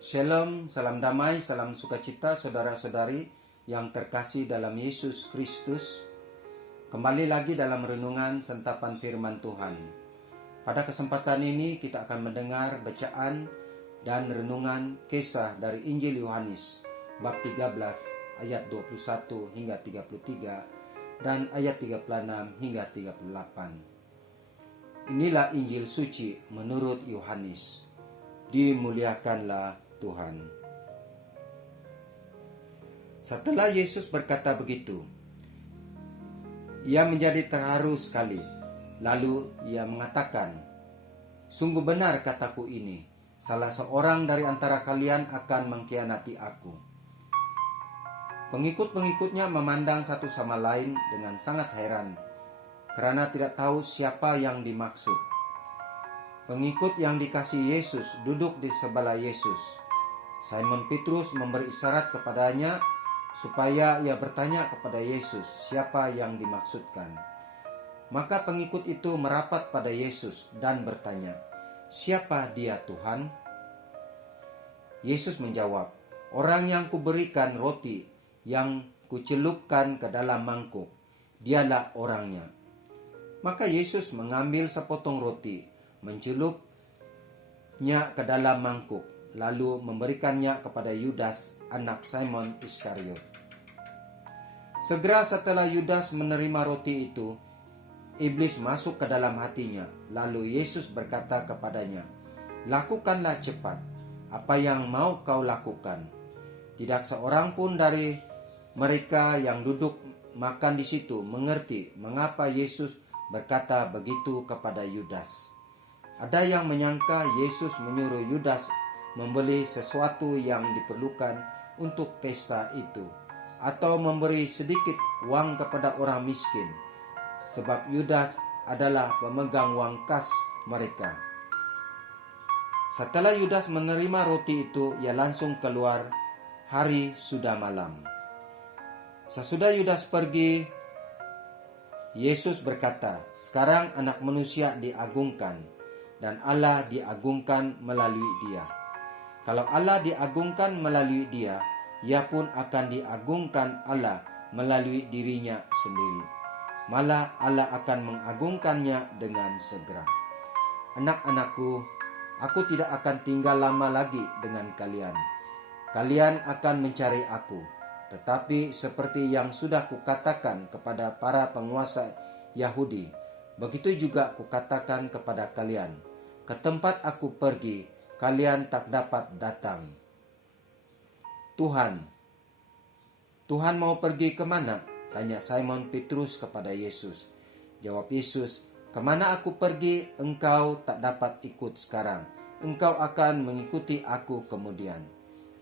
Shalom, salam damai, salam sukacita saudara-saudari yang terkasih dalam Yesus Kristus. Kembali lagi dalam renungan santapan firman Tuhan. Pada kesempatan ini kita akan mendengar bacaan dan renungan kisah dari Injil Yohanes bab 13 ayat 21 hingga 33 dan ayat 36 hingga 38. Inilah Injil suci menurut Yohanes. Dimuliakanlah Tuhan. Setelah Yesus berkata begitu, ia menjadi terharu sekali. Lalu ia mengatakan, "Sungguh benar kataku ini, salah seorang dari antara kalian akan mengkhianati aku." Pengikut-pengikutnya memandang satu sama lain dengan sangat heran, karena tidak tahu siapa yang dimaksud. Pengikut yang dikasihi Yesus duduk di sebelah Yesus. Simon Petrus memberi isyarat kepadanya supaya ia bertanya kepada Yesus siapa yang dimaksudkan. Maka pengikut itu merapat pada Yesus dan bertanya, "Siapa dia, Tuhan?" Yesus menjawab, "Orang yang kuberikan roti yang kucelupkan ke dalam mangkuk, dialah orangnya." Maka Yesus mengambil sepotong roti, mencelupnya ke dalam mangkuk, lalu memberikannya kepada Yudas, anak Simon Iskariot. Segera setelah Yudas menerima roti itu, iblis masuk ke dalam hatinya. Lalu Yesus berkata kepadanya, "Lakukanlah cepat, apa yang mau kau lakukan." Tidak seorang pun dari mereka yang duduk makan di situ mengerti mengapa Yesus berkata begitu kepada Yudas. Ada yang menyangka Yesus menyuruh Yudas membeli sesuatu yang diperlukan untuk pesta itu, atau memberi sedikit uang kepada orang miskin, sebab Yudas adalah pemegang uang kas mereka. Setelah Yudas menerima roti itu, ia langsung keluar. Hari sudah malam. Sesudah Yudas pergi, Yesus berkata, "Sekarang Anak Manusia diagungkan, dan Allah diagungkan melalui dia. Kalau Allah diagungkan melalui dia, ia pun akan diagungkan Allah melalui dirinya sendiri. Malah Allah akan mengagungkannya dengan segera. Anak-anakku, aku tidak akan tinggal lama lagi dengan kalian. Kalian akan mencari aku, tetapi seperti yang sudah kukatakan kepada para penguasa Yahudi, begitu juga kukatakan kepada kalian. Ke tempat aku pergi, kalian tak dapat datang." Tuhan mau pergi kemana? Tanya Simon Petrus kepada Yesus. Jawab Yesus, "Kemana aku pergi, engkau tak dapat ikut sekarang. Engkau akan mengikuti aku kemudian."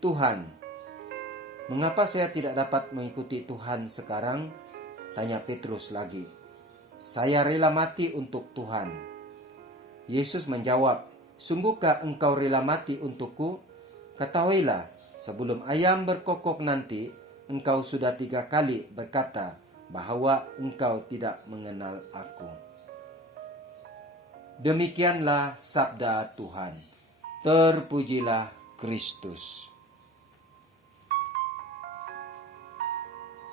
"Tuhan, mengapa saya tidak dapat mengikuti Tuhan sekarang?" Tanya Petrus lagi. "Saya rela mati untuk Tuhan." Yesus menjawab, "Sungguhkah engkau rela mati untukku? Ketahuilah, sebelum ayam berkokok nanti, engkau sudah 3 kali berkata bahwa engkau tidak mengenal aku." Demikianlah sabda Tuhan. Terpujilah Kristus.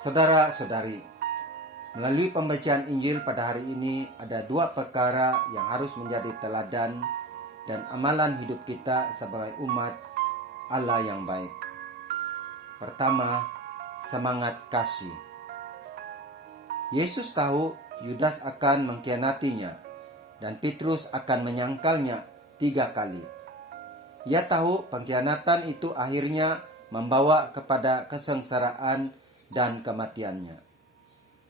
Saudara-saudari, melalui pembacaan Injil pada hari ini ada 2 perkara yang harus menjadi teladan dan amalan hidup kita sebagai umat Allah yang baik. Pertama, semangat kasih. Yesus tahu Yudas akan mengkhianatinya dan Petrus akan menyangkalnya 3 kali. Ia tahu pengkhianatan itu akhirnya membawa kepada kesengsaraan dan kematiannya.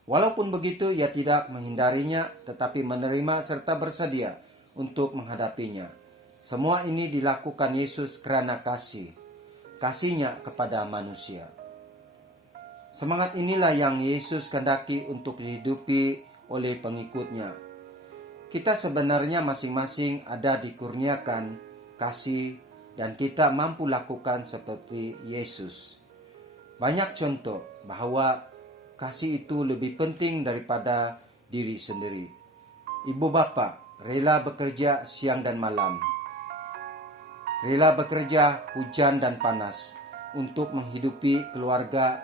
Walaupun begitu, ia tidak menghindarinya, tetapi menerima serta bersedia untuk menghadapinya. Semua ini dilakukan Yesus karena kasihnya kepada manusia. Semangat inilah yang Yesus kehendaki untuk dihidupi oleh pengikutnya. Kita sebenarnya masing-masing ada dikurniakan kasih, dan kita mampu lakukan seperti Yesus. Banyak contoh bahwa kasih itu lebih penting daripada diri sendiri. Ibu bapa rela bekerja siang dan malam. rela bekerja hujan dan panas untuk menghidupi keluarga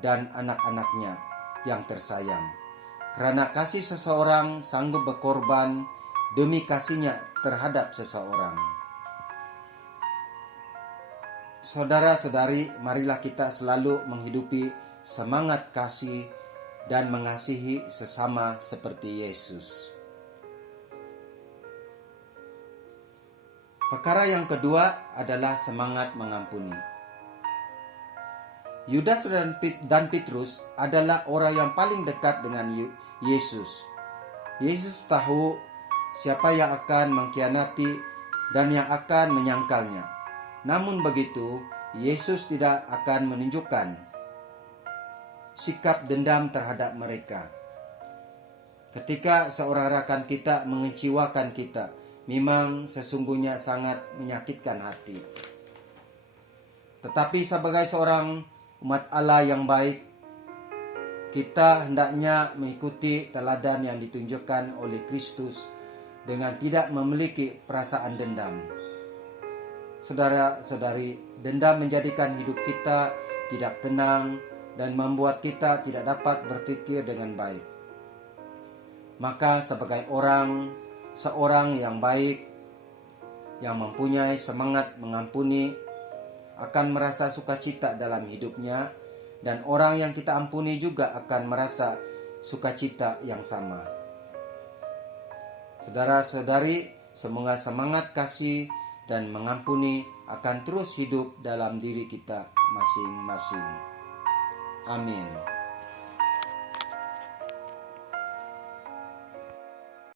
dan anak-anaknya yang tersayang. Karena kasih seseorang sanggup berkorban demi kasihnya terhadap seseorang. Saudara-saudari, marilah kita selalu menghidupi semangat kasih dan mengasihi sesama seperti Yesus. Perkara yang kedua adalah semangat mengampuni. Yudas dan Petrus adalah orang yang paling dekat dengan Yesus. Yesus tahu siapa yang akan mengkhianati dan yang akan menyangkalnya. Namun begitu, Yesus tidak akan menunjukkan sikap dendam terhadap mereka. Ketika seorang rakan kita mengecewakan kita, memang sesungguhnya sangat menyakitkan hati. Tetapi sebagai seorang umat Allah yang baik, kita hendaknya mengikuti teladan yang ditunjukkan oleh Kristus dengan tidak memiliki perasaan dendam. Saudara-saudari, dendam menjadikan hidup kita tidak tenang dan membuat kita tidak dapat berpikir dengan baik. Maka sebagai seorang yang baik, yang mempunyai semangat mengampuni, akan merasa sukacita dalam hidupnya, dan orang yang kita ampuni juga akan merasa sukacita yang sama. Saudara-saudari, semoga semangat kasih dan mengampuni akan terus hidup dalam diri kita masing-masing. Amin.